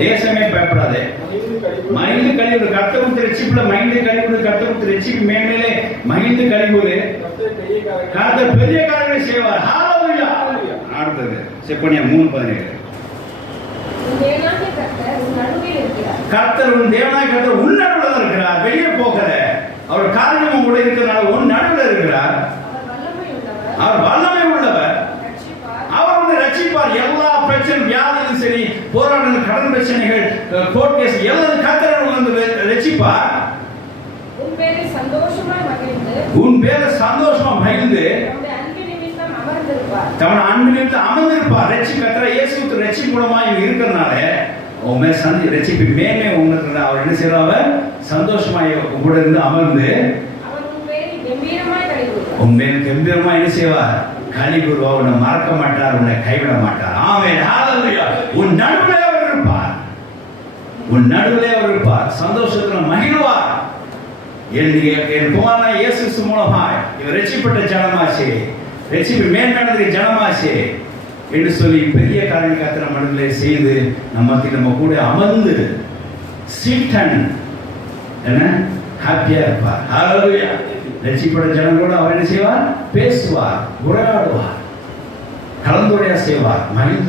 தேசமே பயப்படாதே. மகிழ்ந்து கழிவுறு கர்த்தருக்கு ரட்சிப்புல மகிழ்ந்து கழிவுறு கர்த்தருக்கு ரட்சிப்பு மேன்மேலே மகிழ்ந்து கழிவுறு கர்த்தர் பெரிய காரியங்களை செய்வார். ஹalleluya. அடுத்தது செப்பனியா 3:17. கர்த்தர் உன் தேவனாகிய கர்த்தர் உன் நடுவில் இருக்கிறார். வெளியே போகல. அவர் காரியம் கூட இருக்கிறனால உன் நடுவில் இருக்கிறார். அவர் வல்லமை உள்ளவர். அவர் உன்னை ரட்சிப்பார். எல்லா பிரச்சனை வியாதியும் சரி, போராட்டங்கள், கடன் பிரச்சனைகள், கோர்ட் கேஸ் எல்லாம் கர்த்தர் வந்து ரட்சிப்பார். உன் பேரை சந்தோஷமா மகிழ்ந்து தமது அன்பு நிமித்தம் அமர்ந்திருப்பார். கர்த்தர் இயேசு ரட்சிப்பு மூலமா இருக்கிறனால உன் மேல் ரட்சிப்பு மேலே உங்களுக்கு அவர் என்ன செய்வார்? சந்தோஷமாய் கூட இருந்து அமர்ந்து உன் மேல் கம்பீரமா என்ன செய்வார்? களி கூறுவார். உன்னை மறக்க மாட்டார், உன்னை கைவிட மாட்டார். ஆமென். ஹalleluya. உன் நடுவிலே அவர் இருப்பார். உன் நடுவிலே அவர் இருப்பார். சந்தோஷத்துல மகிழ்வார். என் குமாரனாகிய இயேசு கிறிஸ்து மூலமாய் இவர் ரட்சிக்கப்பட்ட ஜனமாச்சே, ரட்சிப்பு மேன்மையானது ஜனமாச்சே என்று சொல்லி பெரிய காரியம் கர்த்தர் நம்ம மனதிலே செய்து நம்ம கூட அமர்ந்து சீட்டன் என்ன ஹாப்பியா இருப்பார். ஹalleluya. ரட்சிக்கப்பட்ட ஜனங்களோடு அவர் என்ன செய்வார்? பேசுவார், உரையாடுவார், கலந்துரையா செய்வார், மகிழ்ந்து